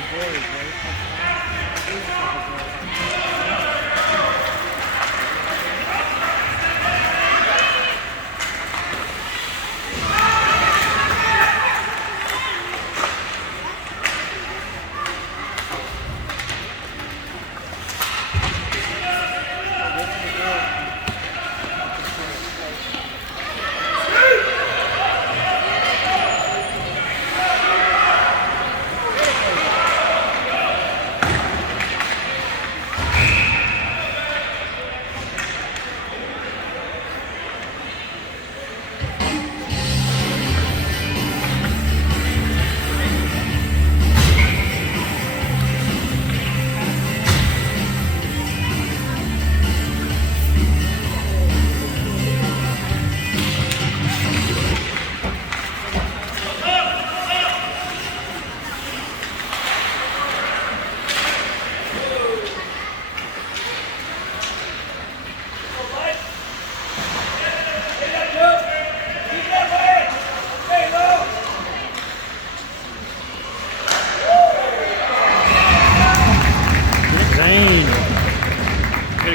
Way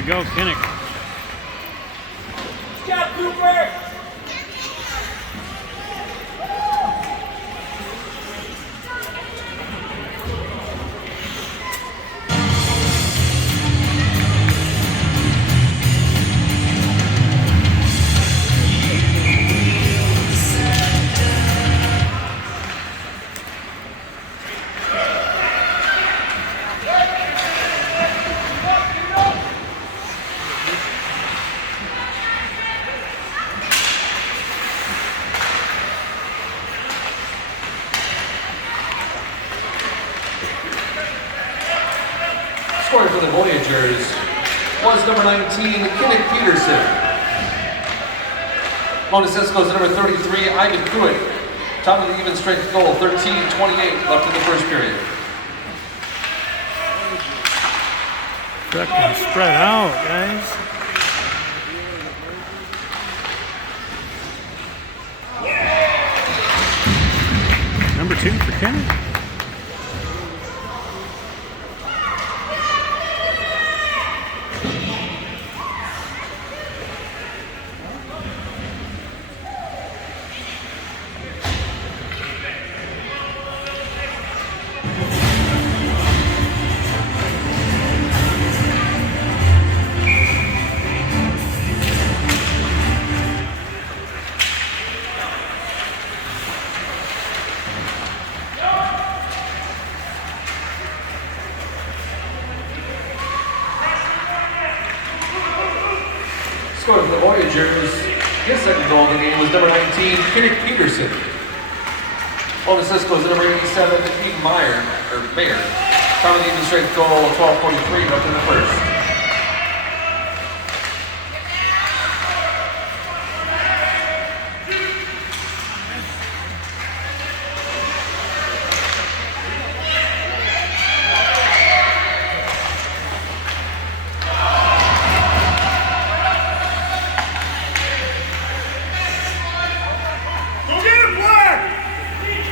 to go, Kinnick. Good job, Cooper! Scoring for the Voyagers was number 19, Kinnick Peterson. Bonus Escos number 33, Ivan Pruitt. Top of the even strength goal, 13:28 left in the first period. Fucking spread out, guys. Number 2 for Kinnick. Scoring for the Voyagers, his second goal of the game was number 19, Kinnick Peterson. Bonus Escos number 87, Pete Mayer. Top of the even strength goal, 12:43 left in the first.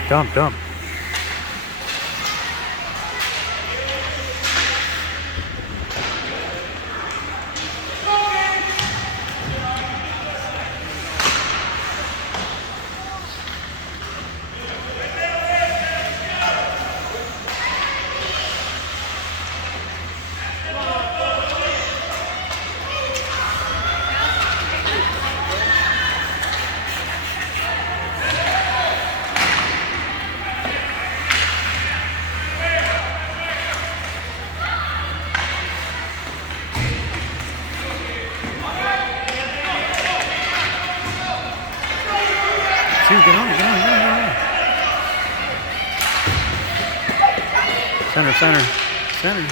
Dump. Get on. Center.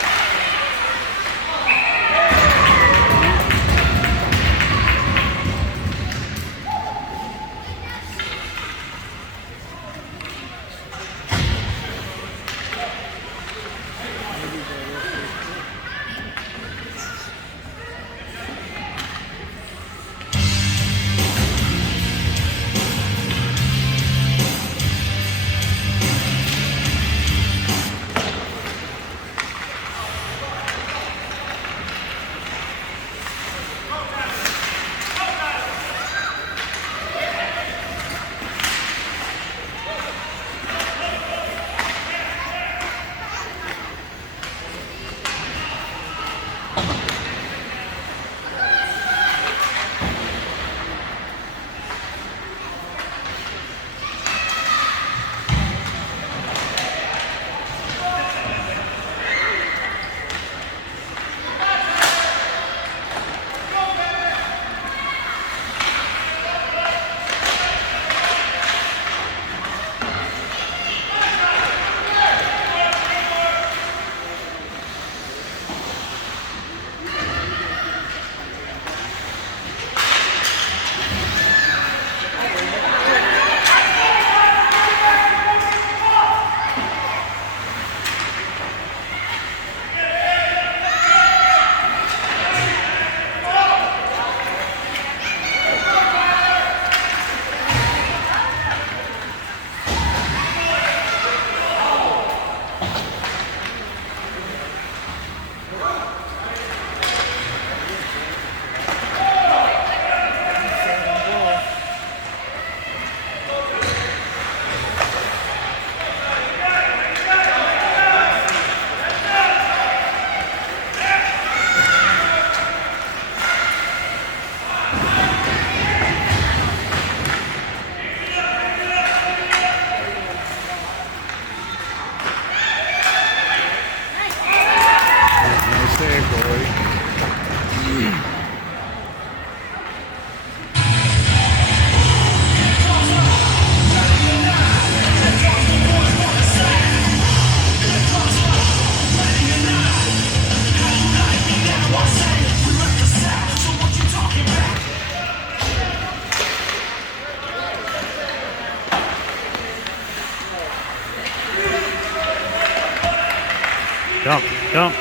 Dump, dump.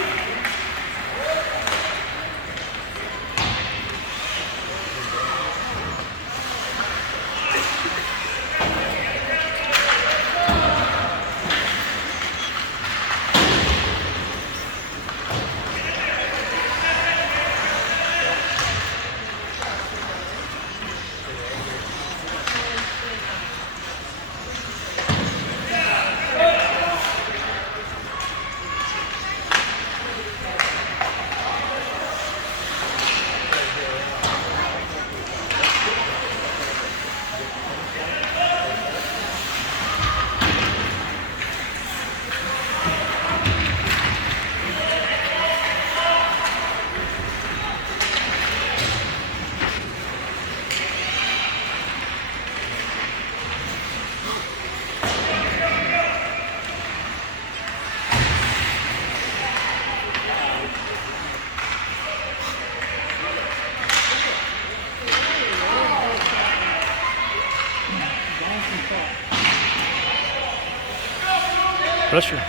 Pressure.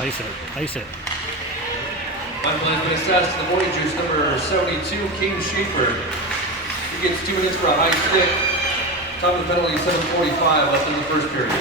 Ice it, ice it. Final has been assessed to the Voyagers number 72, King Schaefer. He gets 2 minutes for a high stick. Top of the penalty, 7:45 left in the first period.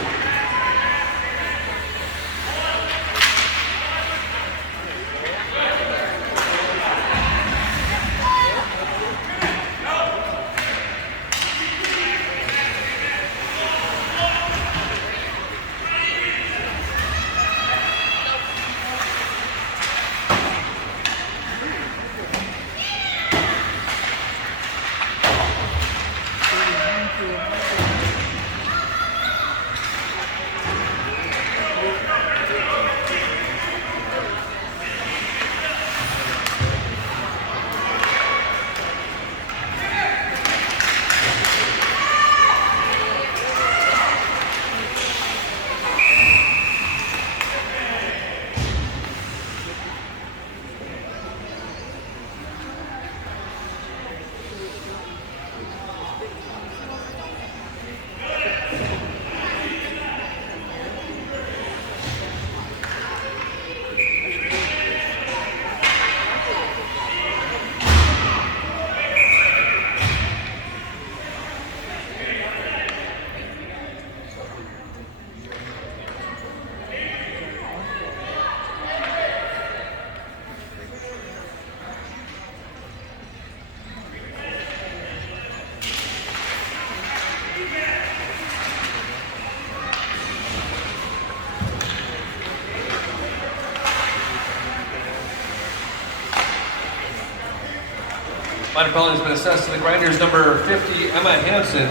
Minor penalty has been assessed to the Grinders number 50, Emma Hansen.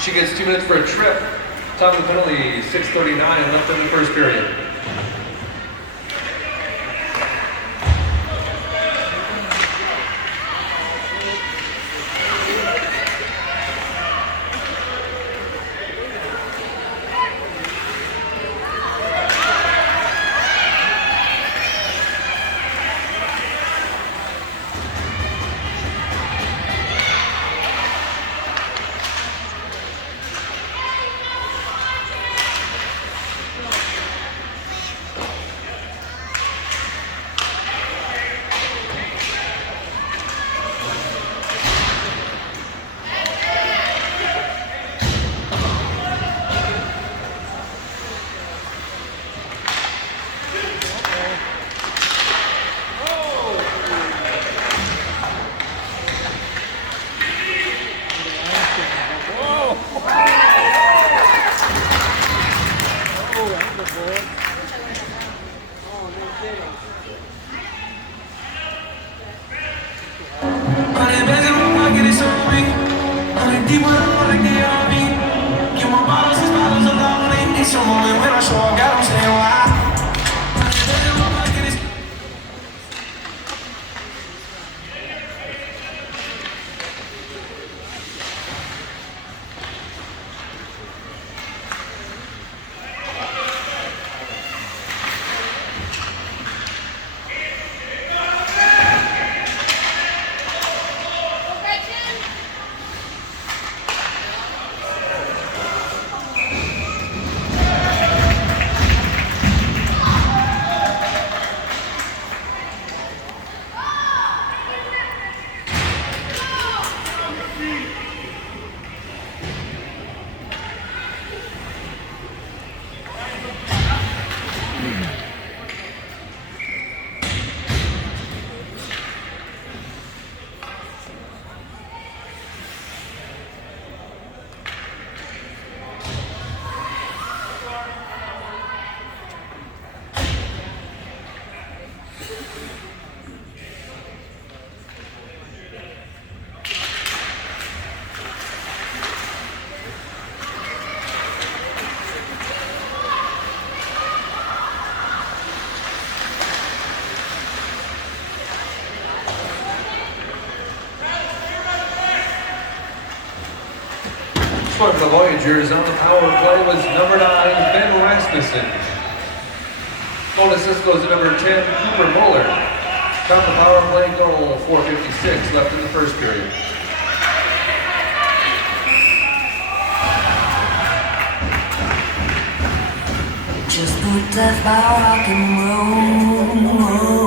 She gets 2 minutes for a trip. Top of the penalty, 6:39 left in the first period. Scoring for the Voyagers on the power play was number 9, Ben Rasmussen. Going to Cisco's number 10, Cooper Muller. On the power play, goal 4:56 left in the first period. Just put death by rock and roll.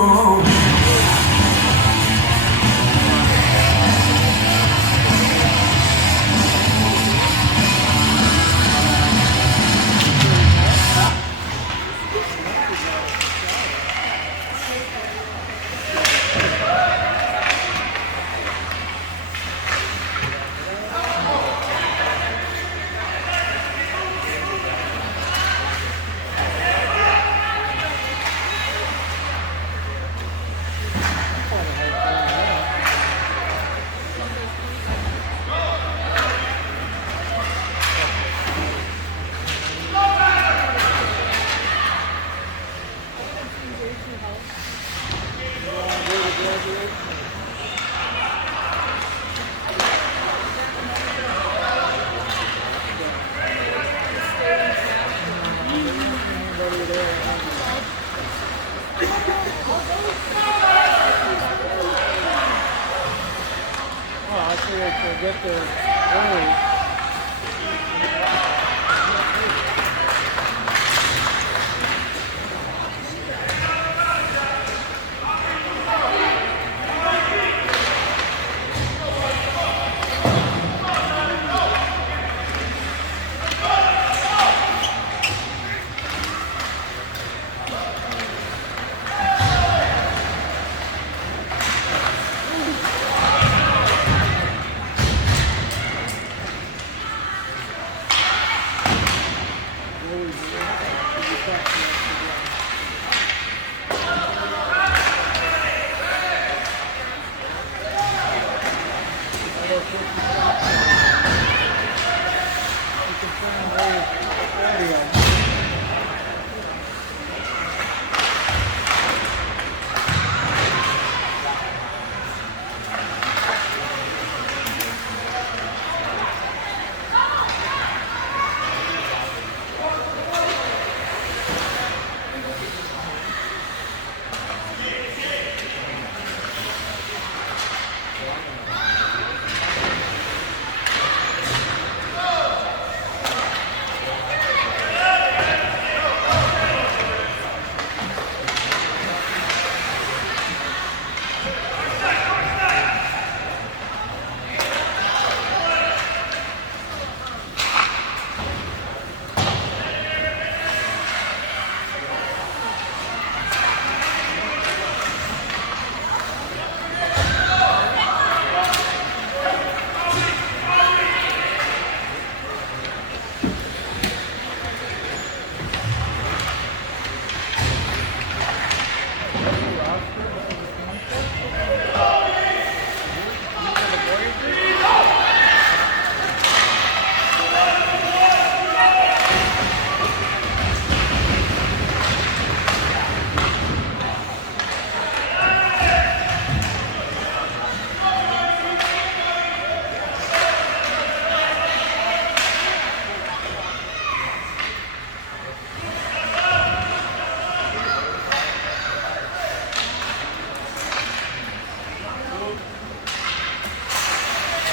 I figured to get there early.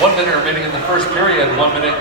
One minute remaining in the first period. 1 minute.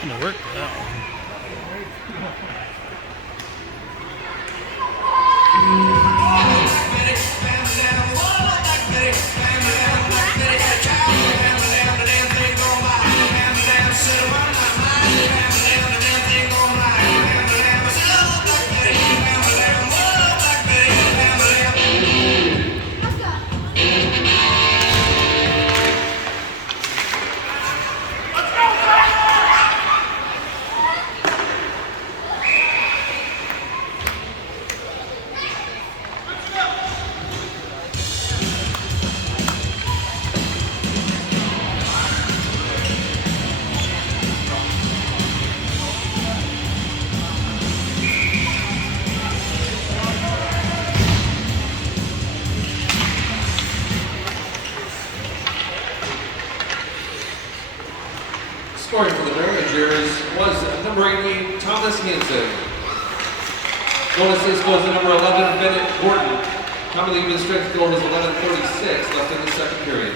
Gonna work for that one. Scoring for the Rangers was number 80, Thomas Hansen. Goal assist goes to number 11, Bennett Gordon. Time of the even strength goal is 11:46 left in the second period.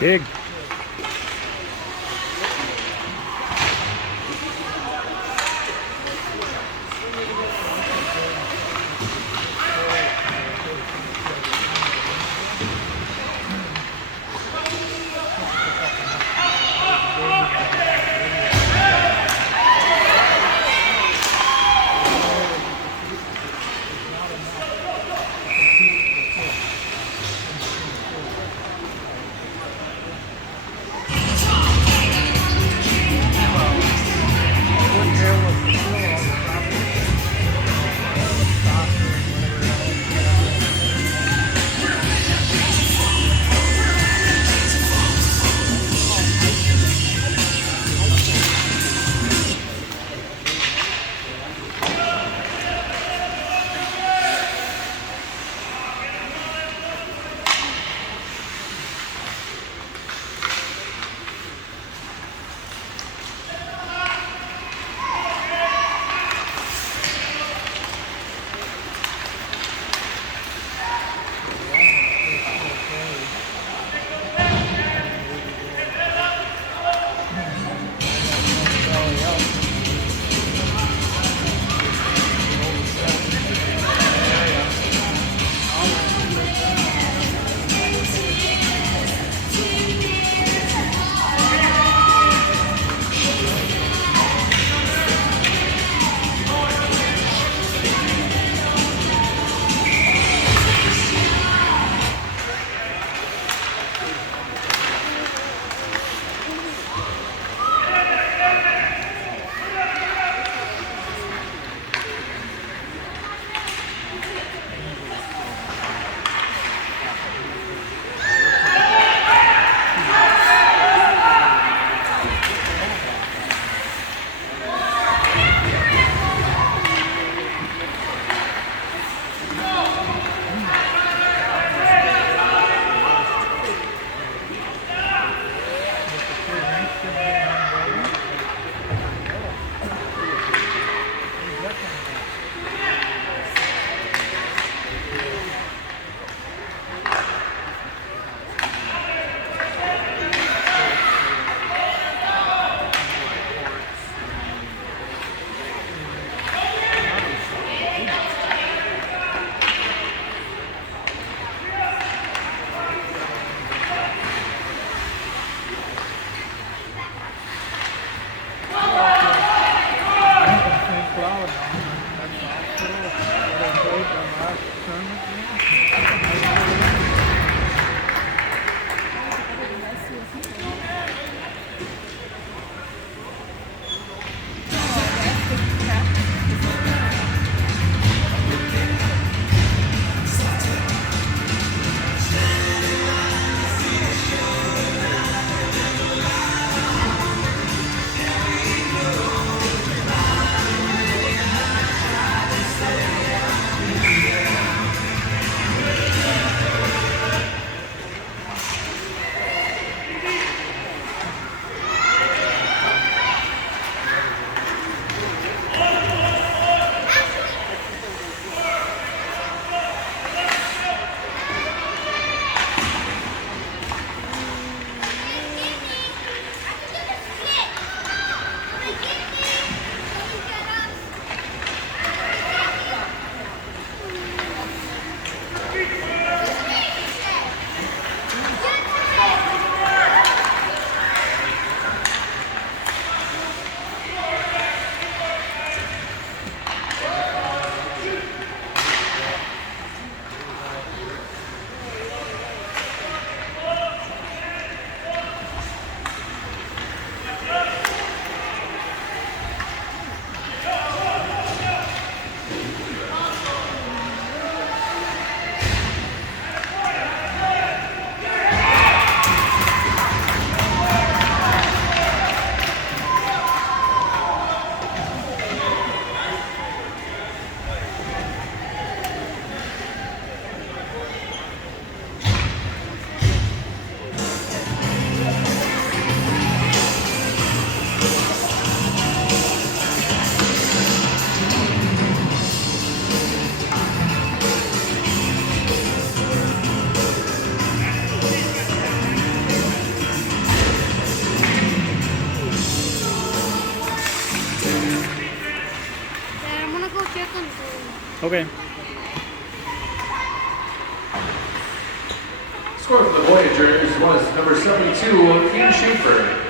Big. Okay. Score for the Voyagers was number 72, Peter Schaefer.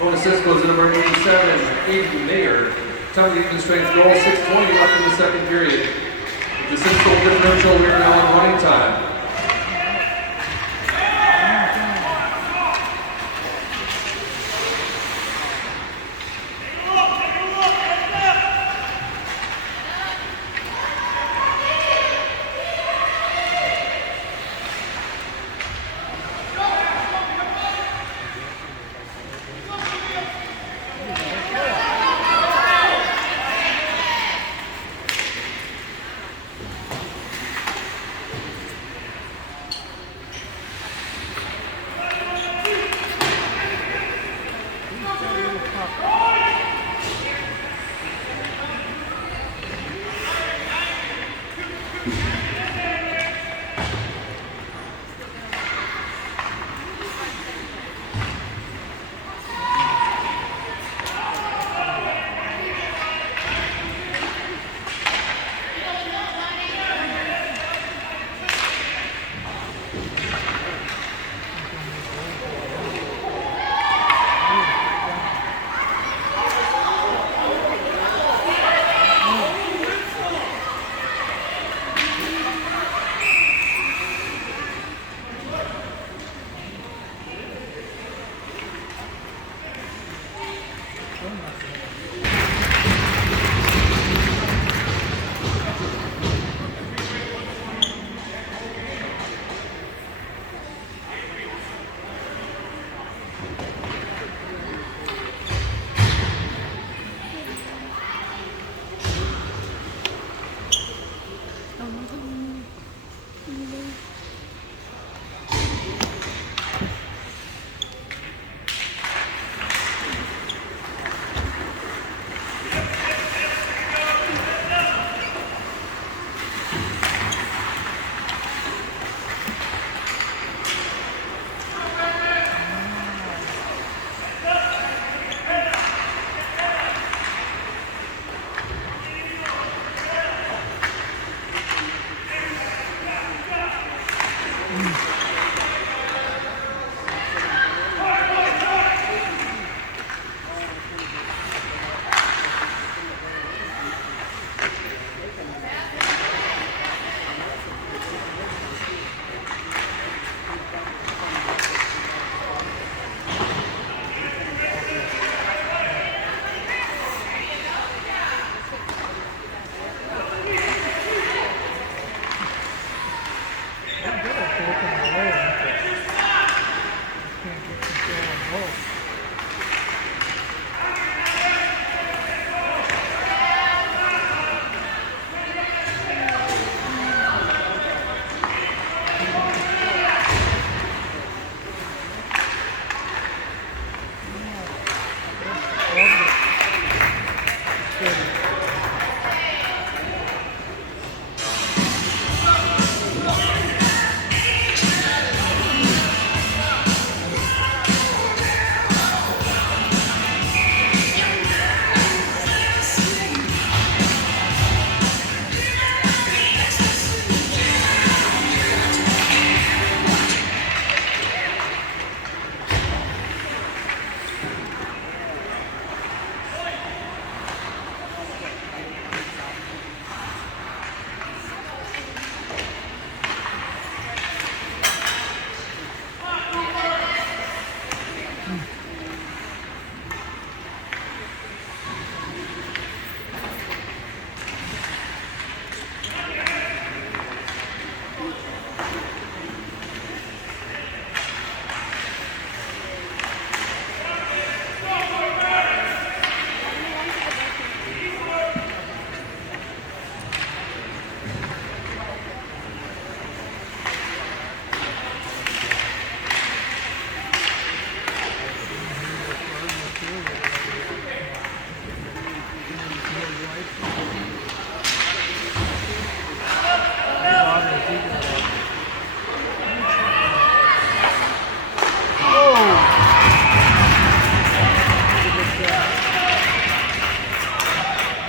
Going to Cisco's at number 87, Aiden Mayer. Time to even strength goal, 6:20 left in the second period. With the 6-goal differential, we are now on running time.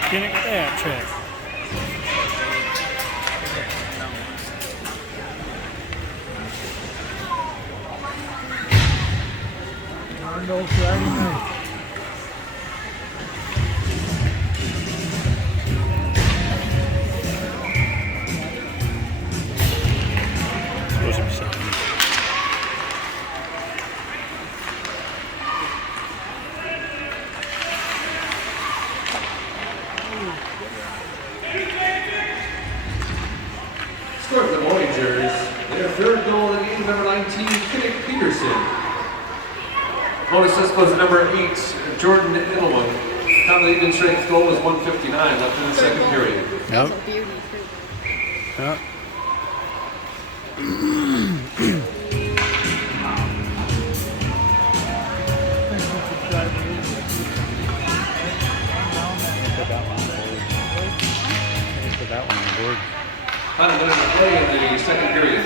Get it with that check. Friday night. Supposed to be 7. Score for the Voyagers. Their third goal of the game, number 19, Kinnick Peterson. Mona Cisco's number 8, Jordan Edelman. Time of the even strength goal was 1:59 left in the second period. Yep. Yep. Put that one on the board. Final minute of play in the second period.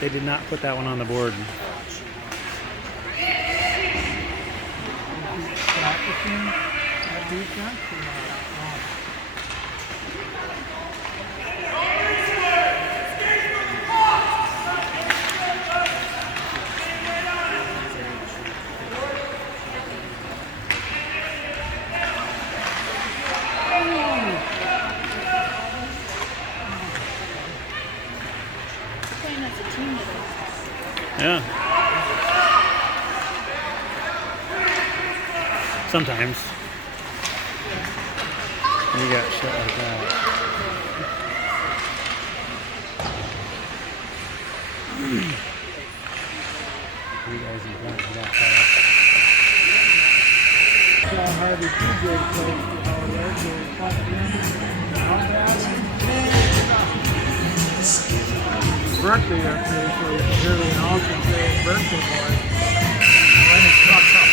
They did not put that one on the board. Practicing that defense. Playing as a team today. Yeah. Sometimes. When you got shit like that. You guys in front of that fire. Saw Harvey TJ play for Howard. They fucking how bad. Berkeley up there for Jerry and Austin playing Berkeley boy. When it trucks up.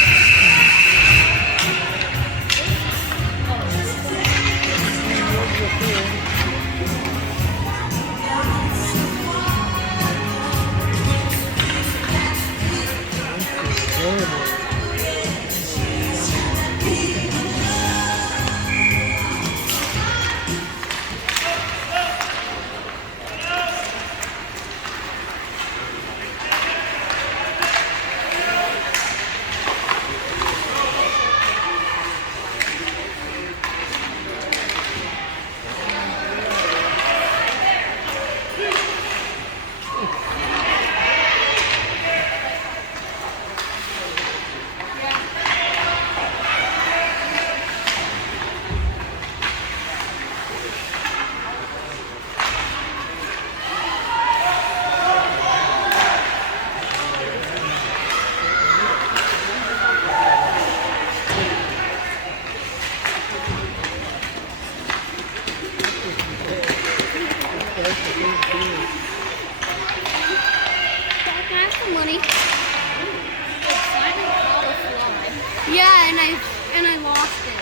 Can I have some money? Yeah, and I lost it.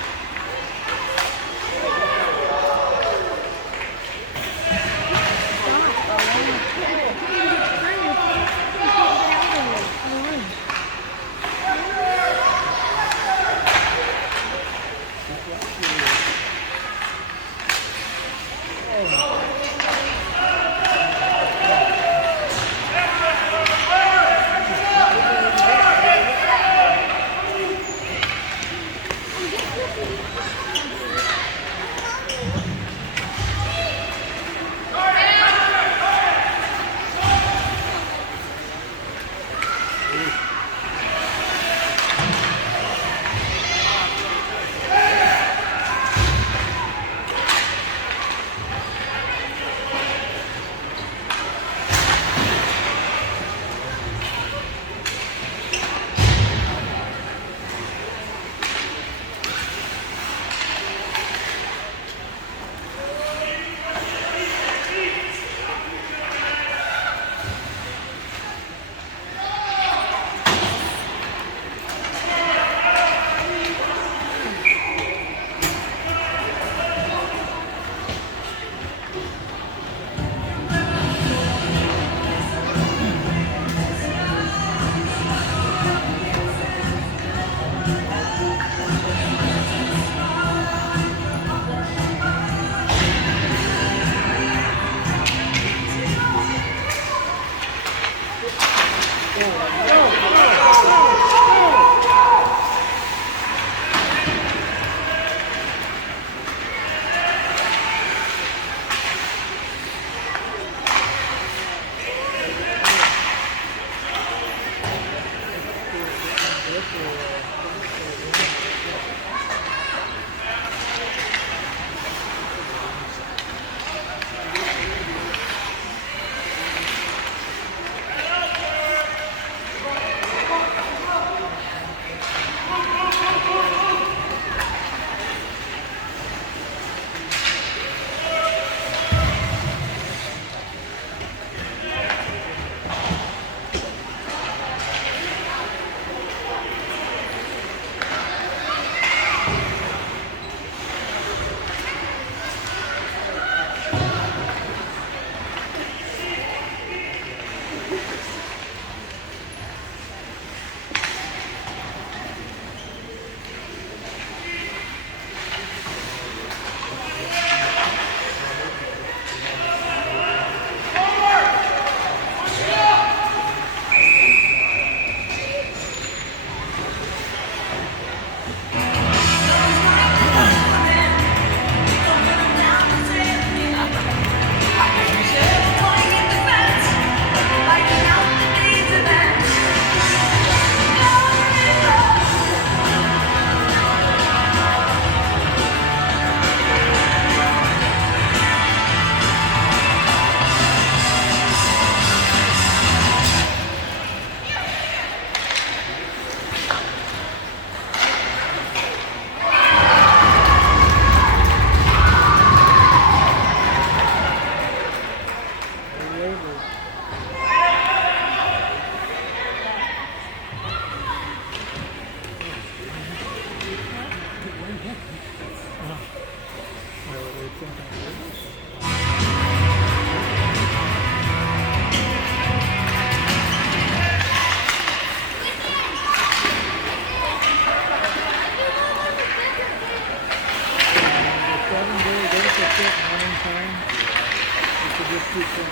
keep going.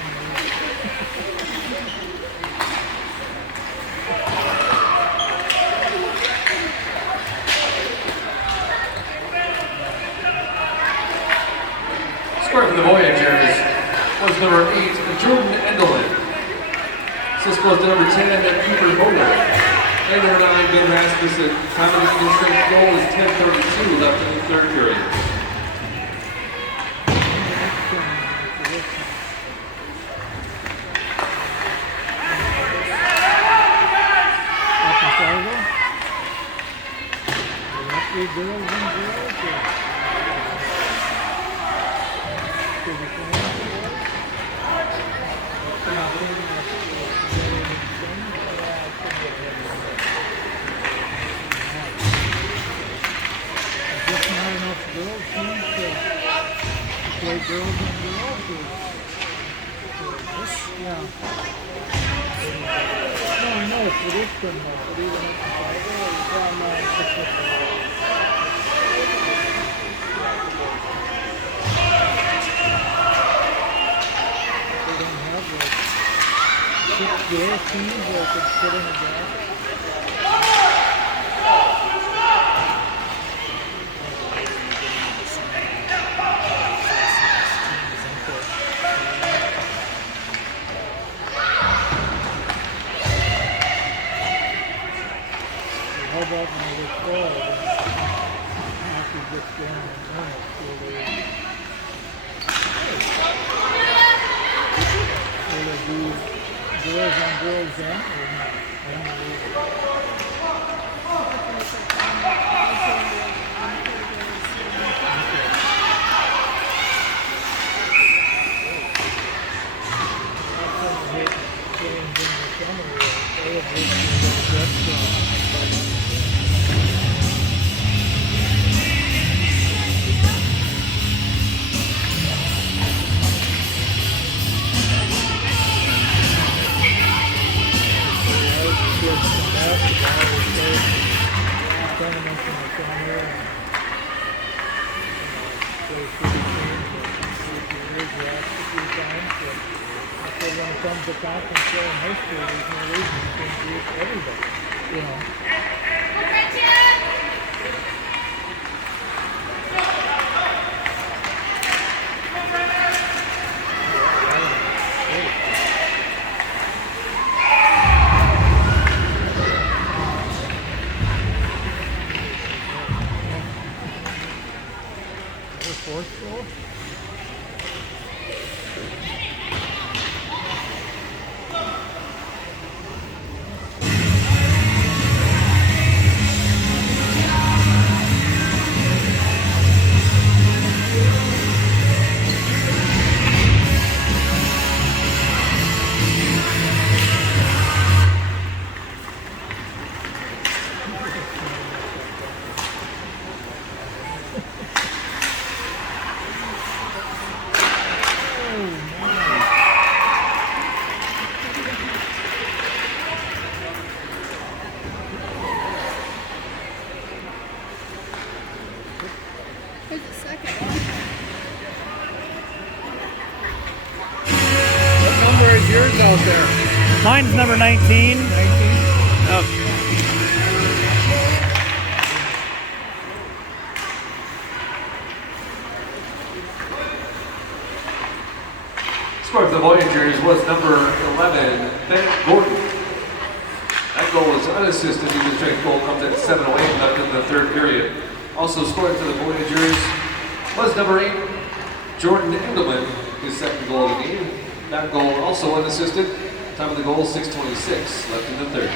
Scoring for the Voyagers was number 8, Jordan Endelman. Assist goes to number 10, Cooper Bowler. And number 9, Ben Rasmussen. Time of the Union strength goal is 10:32 left in the third period. Play girls and girls or yeah. No, I know for this one though, but even if it's like, oh, yeah, no, it's just they don't have like 6 girl teams where they could put in a bracket. How about when they get fall, after it gets going and run it, will they do girls on girls then, or not? I don't know. When it comes to conference play in high school, there's no reason you can't do it for everybody, you know. Fourth school? Here's the second one. What number is yours out there? Mine's number 19. 19? Oh. Scoring for the Voyagers was number 11, Ben Gordon. That goal was unassisted. Union strength goal comes at 7:08 left in the third period. Also scoring for the Voyagers was number 8, Jordan Endelman, his second goal of the game. That goal also unassisted. Time of the goal, 6:26 left in the third.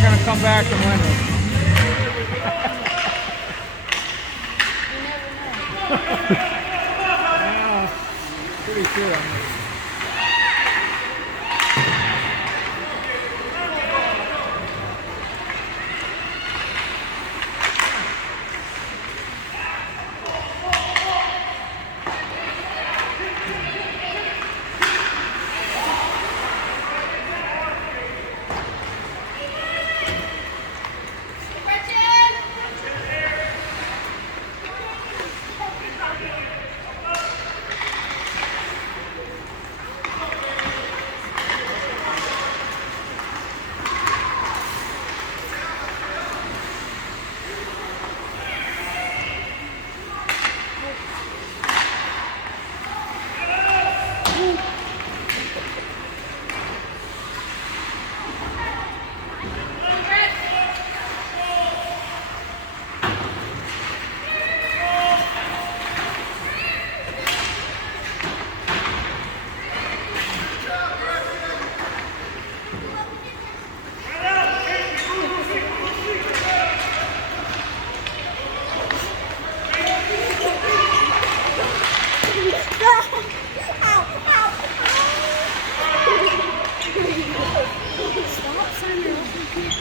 we're gonna come back and win it. Yeah, pretty sure.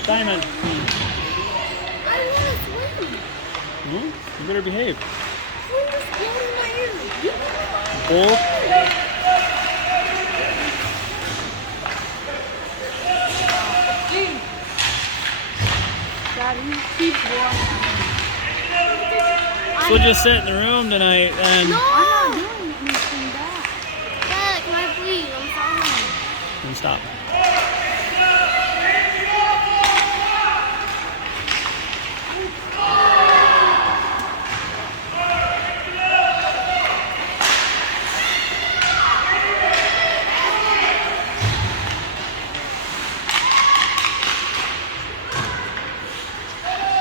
Simon, I want to swim. you better behave. Swim is blowing my ear. Bull. Daddy, keep walking. We'll just sit in the room tonight and, No! I'm not doing anything bad. Dad, can I please? I'm following. and stop.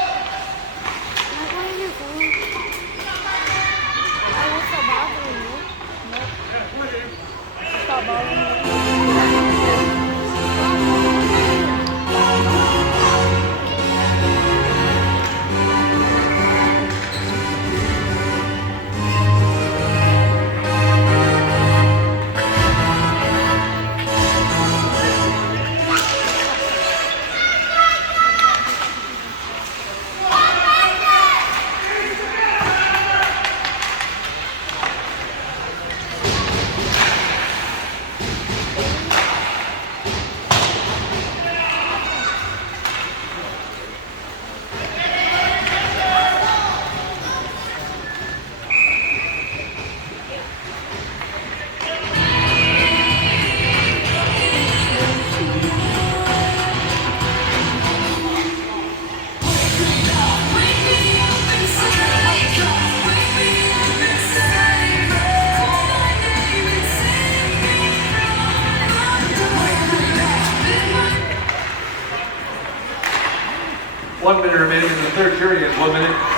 Can I go in your phone? What's the bothering you? Nope. Stop bothering me. One minute remaining in the third period. 1 minute.